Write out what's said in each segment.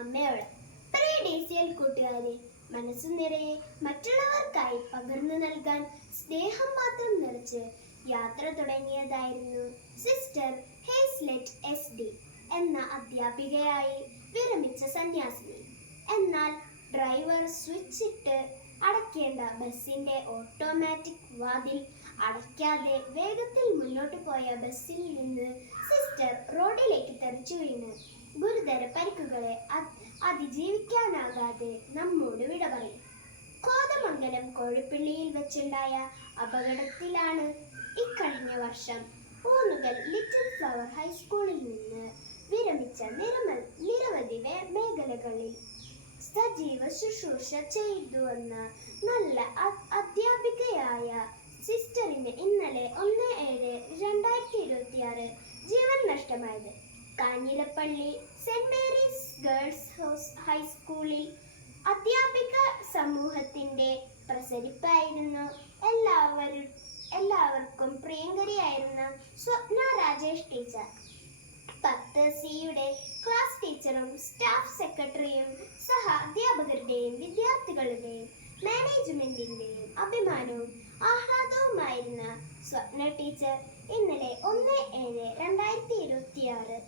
അമ്മയോട്. പ്രിയ DCL കൂട്ടുകാരെ, മനസ്സു നിറയെ മറ്റുള്ളവർക്കായി പകർന്നു നൽകാൻ സ്നേഹം മാത്രം നിറച്ച് യാത്ര തുടങ്ങിയതായിരുന്നു സിസ്റ്റർ ഹേസ്ലെറ്റ് SD എന്ന അധ്യാപികയായി വിരമിച്ച സന്യാസിനി. എന്നാൽ ഡ്രൈവർ സ്വിച്ചിട്ട് അടയ്ക്കേണ്ട ബസിന്റെ ഓട്ടോമാറ്റിക് വാതിൽ അടയ്ക്കാതെ വേഗത്തിൽ മുന്നോട്ട് പോയ ബസ്സിൽ നിന്ന് സിസ്റ്റർ റോഡിലേക്ക് തെറിച്ചു വീണ് ഗുരുതര പരിക്കുകളെ അതിജീവിക്കാനാകാതെ നമ്മോട് വിട പറയും. കോതമംഗലം കോഴിപ്പള്ളിയിൽ വെച്ചുണ്ടായ അപകടത്തിലാണ് ഇക്കഴിഞ്ഞ വർഷം ഊന്നുകൽ ലിറ്റിൽ ഫ്ലവർ ഹൈസ്കൂളിൽ നിന്ന് വിരമിച്ച നിരവധി മേഖലകളിൽ സജീവ ശുശ്രൂഷ ചെയ്തുവന്ന നല്ല അധ്യാപികയായ സിസ്റ്ററിന് ഇന്നലെ 1/7/2026 ജീവൻ നഷ്ടമായത്. കാഞ്ഞിരപ്പള്ളി സെന്റ് മേരീസ് ഗേൾസ് ഹൈസ്കൂളിൽ അധ്യാപിക സമൂഹത്തിന്റെ പ്രസരിപ്പായിരുന്നു. എല്ലാവർക്കും പ്രിയങ്കരിയായിരുന്ന സ്വപ്ന രാജേഷ് ടീച്ചർ 10C ക്ലാസ് ടീച്ചറും സ്റ്റാഫ് സെക്രട്ടറിയും സഹ അധ്യാപകരുടെയും വിദ്യാർത്ഥികളുടെയും മാനേജ്മെന്റിന്റെയും അഭിമാനവും ആഹ്ലാദവുമായിരുന്ന സ്വപ്ന ടീച്ചർ ഇന്നലെ 1/7/2026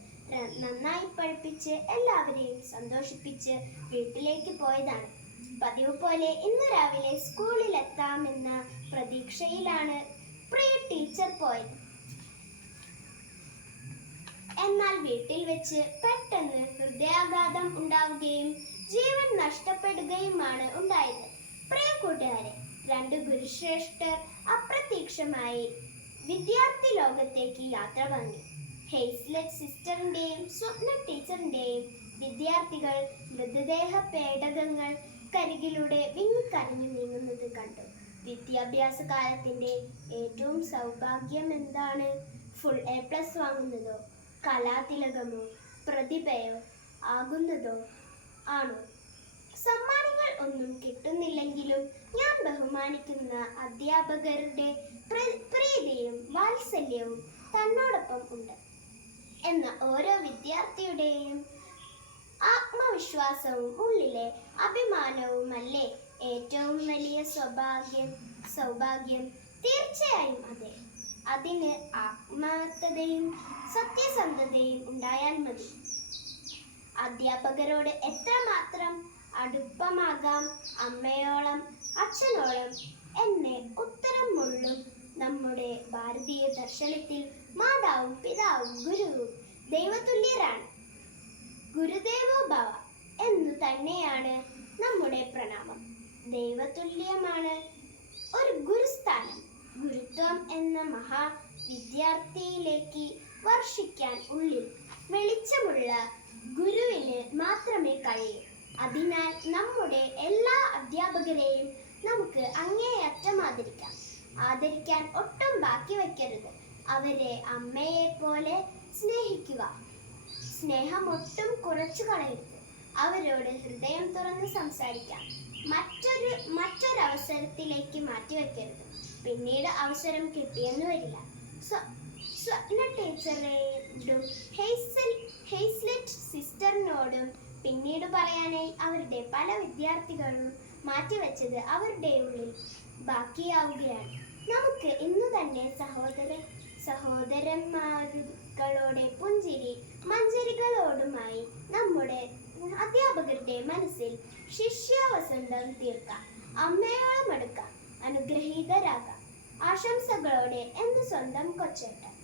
നന്നായി പഠിപ്പിച്ച് എല്ലാവരെയും സന്തോഷിപ്പിച്ച് വീട്ടിലേക്ക് പോയതാണ്. പതിവ് പോലെ ഇന്ന് രാവിലെ സ്കൂളിലെത്താമെന്ന പ്രതീക്ഷയിലാണ് പ്രിയ ടീച്ചർ പോയത്. എന്നാൽ വീട്ടിൽ വെച്ച് പെട്ടെന്ന് ഹൃദയാഘാതം ഉണ്ടാവുകയും ജീവൻ നഷ്ടപ്പെടുകയുമാണ് ഉണ്ടായത്. പ്രിയ കൂട്ടുകാരെ, 2 ഗുരുശ്രേഷ്ഠർ അപ്രതീക്ഷമായി വിദ്യാർത്ഥി ലോകത്തേക്ക് യാത്ര പറഞ്ഞു. ഹേസ്ലെറ്റ് സിസ്റ്ററിന്റെയും സ്വപ്ന ടീച്ചറിന്റെയും വിദ്യാർത്ഥികൾ മൃതദേഹ പേടകങ്ങൾ കരികിലൂടെ വിങ്ങിക്കരഞ്ഞു നീങ്ങുന്നത് കണ്ടു. വിദ്യാഭ്യാസ കാലത്തിന്റെ ഏറ്റവും സൗഭാഗ്യം എന്താണ്? ഫുൾ A+ വാങ്ങുന്നതോ കലാതിലകമോ പ്രതിഭയോ ആകുന്നതോ ആണോ? സമ്മാനങ്ങൾ ഒന്നും കിട്ടുന്നില്ലെങ്കിലും ഞാൻ ബഹുമാനിക്കുന്ന അധ്യാപകരുടെ പ്രീതിയും വാത്സല്യവും തന്നോടൊപ്പം ഉണ്ട് എന്ന ഓരോ വിദ്യാർത്ഥിയുടെയും ആത്മവിശ്വാസവും ഉള്ളിലെ അഭിമാനവുമല്ലേ ഏറ്റവും വലിയ സൗഭാഗ്യം? തീർച്ചയായും അതെ. അതിന് ആത്മാർത്ഥതയും സത്യസന്ധതയും ഉണ്ടായാൽ മതി. അധ്യാപകരോട് എത്രമാത്രം അടുപ്പമാകാം? അമ്മയോളം അച്ഛനോളം എന്നെ ഉത്തരം മുള്ളും. നമ്മുടെ ഭാരതീയ ദർശനത്തിൽ മാതാവും പിതാവും ഗുരുവും ദൈവതുല്യരാണ്. ഗുരുദേവോ ഭവ എന്നു തന്നെയാണ് നമ്മുടെ പ്രണാമം. ദൈവതുല്യമാണ് ഒരു ഗുരുസ്ഥാനം. ഗുരുത്വം എന്ന മഹാ വിദ്യാർത്ഥിയിലേക്ക് വർഷിക്കാൻ ഉള്ളിൽ വെളിച്ചമുള്ള ഗുരുവിന് മാത്രമേ കഴിയൂ. അതിനാൽ നമ്മുടെ എല്ലാ അധ്യാപകരെയും നമുക്ക് അങ്ങേയറ്റം ആദരിക്കാൻ ഒട്ടും ബാക്കി വയ്ക്കരുത്. അവരെ അമ്മയെ പോലെ സ്നേഹിക്കുക. സ്നേഹം ഒട്ടും കുറച്ചു കളയരുത്. അവരോട് ഹൃദയം തുറന്ന് സംസാരിക്കാം. മറ്റൊരവസരത്തിലേക്ക് മാറ്റിവെക്കരുത്. പിന്നീട് അവസരം കിട്ടിയെന്ന് വരില്ല. സ്വപ്ന ടീച്ചറോടും ഹേസ്ലെറ്റ് സിസ്റ്ററിനോടും പിന്നീട് പറയാനായി അവരുടെ പല വിദ്യാർത്ഥികളും മാറ്റിവെച്ചത് അവരുടെ ഉള്ളിൽ ബാക്കിയാവുകയാണ്. നമുക്ക് ഇന്നു തന്നെ സഹോദരന്മാരുടെ പുഞ്ചിരി മഞ്ചരികളോടുമായി നമ്മുടെ അധ്യാപകരുടെ മനസ്സിൽ ശിഷ്യാവസന്തം തീർക്കാം. അമ്മയോളം അടുക്കാം. അനുഗ്രഹീതരാകാം. ആശംസകളോടെ എന്ന് സ്വന്തം കൊച്ചേട്ടൻ.